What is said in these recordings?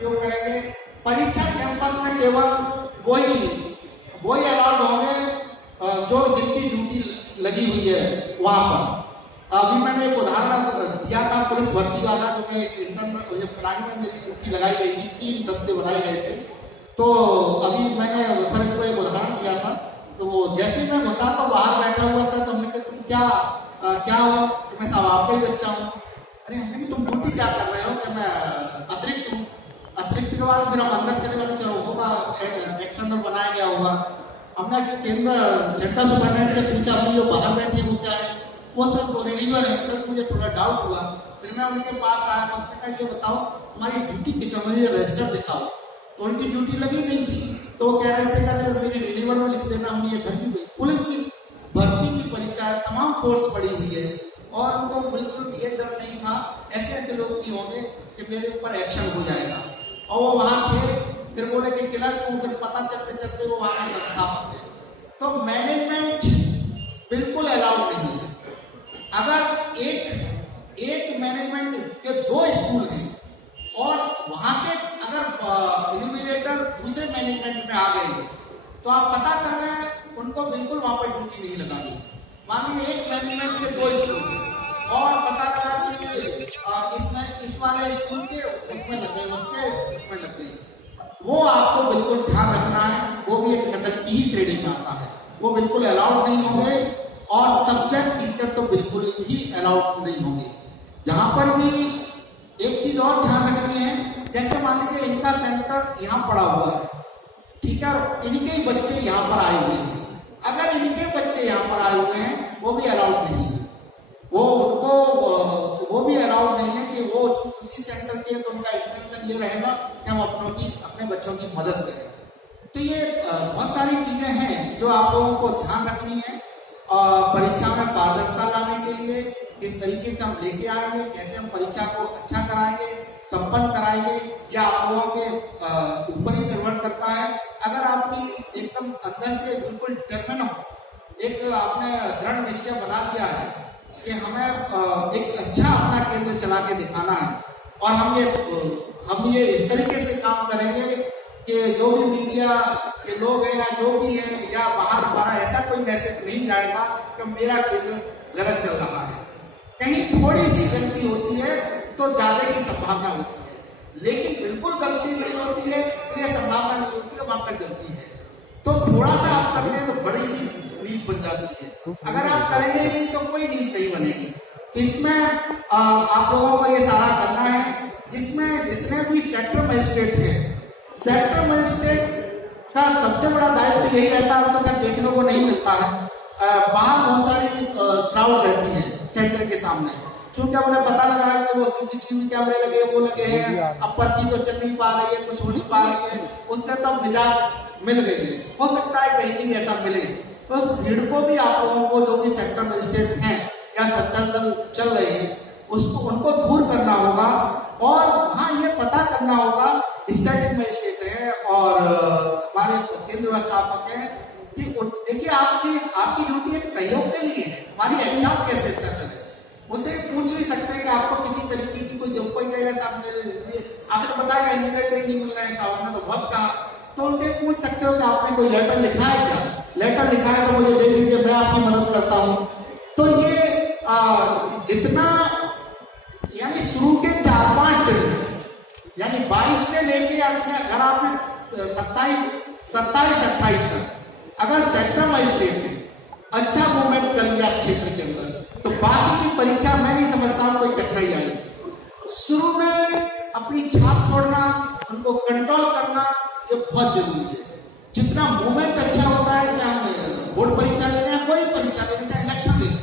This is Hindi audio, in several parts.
उपयोग करेंगे। परीक्षा कैंपस में केवल वही अलाउड होंगे जो जिनकी ड्यूटी लगी हुई है वहां पर। अभी मैंने एक उदाहरण दिया था पुलिस भर्ती वाला, जो मैं इंटरनल फ्लैग में मेरी ड्यूटी लगाई गई थी, 3 दस्ते बनाए गए थे। तो अभी मैंने सर को एक उदाहरण दिया था, तो वो जैसे ही मैं घुसा तो बाहर बैठा हुआ था, तो हमने कहा तुम क्या हो? मैं साहब आपका ही बच्चा हूँ। अरे हमने कहा तुम ड्यूटी क्या कर रहे हो? कि मैं अतिरिक्त हूँ। अतिरिक्त के बाद फिर हम अंदर चले गए, चलो होगा एक्सटर्नल बनाया गया होगा। हमने सेंटर सुपरिटेंडेंट से पूछा भाई ये बाहर बैठी वो क्या है? वो सर तो रिलीवर है। तो मुझे थोड़ा डाउट हुआ, फिर मैं उनके पास आया तो उन्होंने कहा ये बताओ तुम्हारी ड्यूटी किस है, मुझे रजिस्टर दिखाओ। तो उनकी ड्यूटी लगी नहीं थी, तो वो कह रहे थे कि मेरी रिलीवर में लिख देना, हमने ये घर की पुलिस की भर्ती की परीक्षा है, तमाम फोर्स पड़ी हुई है और उनको बिल्कुल ये डर नहीं था ऐसे लोग की होंगे कि मेरे ऊपर एक्शन हो जाएगा। और वो वहां थे, फिर बोले कि क्लर्क को, फिर पता चलते चलते वो वहां के संस्थापक थे। तो मैनेजमेंट बिल्कुल अलाउड नहीं है। अगर एक मैनेजमेंट के 2 स्कूल हैं और वहां के अगर इल्यूमिनेटर दूसरे मैनेजमेंट में आ गए तो आप पता कर रहे हैं उनको बिल्कुल वहां पर ड्यूटी नहीं लगानी। मानिए एक मैनेजमेंट के 2 स्कूल और पता लगा कि इस वाले स्कूल के उसमें लग गए, उसके इसमें लग गई, वो आपको बिल्कुल ध्यान रखना है। वो भी एक नकल की ही श्रेणी में आता है, वो बिल्कुल अलाउड नहीं होंगे। और सब्जेक्ट टीचर तो बिल्कुल ही अलाउड नहीं होंगे। जहां पर भी एक चीज और ध्यान रखनी है, जैसे मान लीजिए इनका सेंटर यहाँ पड़ा हुआ है, ठीक है, इनके ही बच्चे यहाँ पर आए हुए हैं। अगर इनके बच्चे यहाँ पर आए हुए हैं वो भी अलाउड नहीं है। वो भी अलाउड नहीं है कि वो उसी सेंटर के, तो उनका इंटेंशन ये रहेगा कि हम अपने बच्चों की मदद करें। तो ये बहुत सारी चीजें हैं जो आप लोगों को ध्यान रखनी है। परीक्षा में पारदर्शिता लाने के लिए किस तरीके से हम लेके आएंगे, कैसे हम परीक्षा को अच्छा कराएंगे, संपन्न कराएंगे, या आप लोगों के ऊपर ही निर्भर करता है। अगर आपकी एकदम अंदर से बिल्कुल डिटरमिन हो, एक आपने दृढ़ निश्चय बना लिया है कि हमें एक अच्छा अपना केंद्र चला के दिखाना है और हम ये इस तरीके से काम करेंगे कि जो भी मीडिया के लोग हैं या जो भी है या बाहर हमारा ऐसा कोई मैसेज नहीं जाएगा कि मेरा केंद्र गलत चल रहा है। कहीं थोड़ी सी गलती होती है तो जाने की संभावना होती है, लेकिन बिल्कुल गलती नहीं होती है तो यह संभावना नहीं होती है वहां पर गलती है। तो थोड़ा सा आप करते हैं तो बड़ी सी नींव बन जाती है। अगर आप करेंगे नहीं तो कोई नींव नहीं बनेगी। तो इसमें आप लोगों को ये सारा करना है, जिसमें जितने भी सेक्टर मजिस्ट्रेट हैं, सेक्टर मजिस्ट्रेट का सबसे बड़ा दायित्व यही रहता है, तो क्या देखने को नहीं मिलता है। बाहर बहुत सारी क्राउड रहती है सेंटर के सामने, चूंकि हमने पता लगा है कि वो सीसीटीवी कैमरे लगे वो लगे हैं, अब पर्ची तो चल नहीं पा रही है, कुछ हो नहीं पा रही है, उससे तो निजात मिल गई है। हो सकता है कहीं भी ऐसा मिले, तो उस भीड़ को भी आप लोगों को, जो भी सेक्टर मजिस्ट्रेट हैं या सच्चल दल चल रहे हैं, उनको दूर करना होगा और वहां ये पता करना होगा, स्टैटिक मजिस्ट्रेट है और हमारे केंद्र व्यवस्थापक हैं, कि देखिए आपकी ड्यूटी एक सहयोग के लिए है, हमारी एग्जाम कैसे अच्छा चले। उनसे पूछ नहीं सकते कि आपको किसी तरीके की कोई जब कोई कहेगा साहब मेरे लिए आपने बताया इमीडिएटली नहीं मिल रहा है, साहब ने तो बहुत कहा, तो उनसे पूछ सकते हो कि आपने कोई लेटर लिखा है क्या? लेटर लिखा है तो मुझे दे दीजिए, मैं आपकी मदद करता हूं। तो ये जितना यानी शुरू के 4-5 दिन यानी 22 से लेके अगर आपने 27-28 तक अगर सेक्टर मजिस्ट्रेट अच्छा मूवमेंट कर लिया क्षेत्र के अंदर, तो बाकी की परीक्षा मैं नहीं समझता हूं कोई कठिनाई आएगी। शुरू में अपनी छाप छोड़ना, उनको कंट्रोल करना, ये बहुत जरूरी है। जितना मूवमेंट अच्छा होता है, चाहे बोर्ड परीक्षा लेना है, कोई परीक्षा लेना, चाहे इलेक्शन लेना,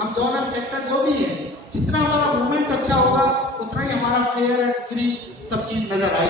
हम जोनल सेक्टर जो भी है, जितना हमारा मूवमेंट अच्छा होगा उतना ही हमारा फेयर एंड फ्री सब चीज नजर आएगी।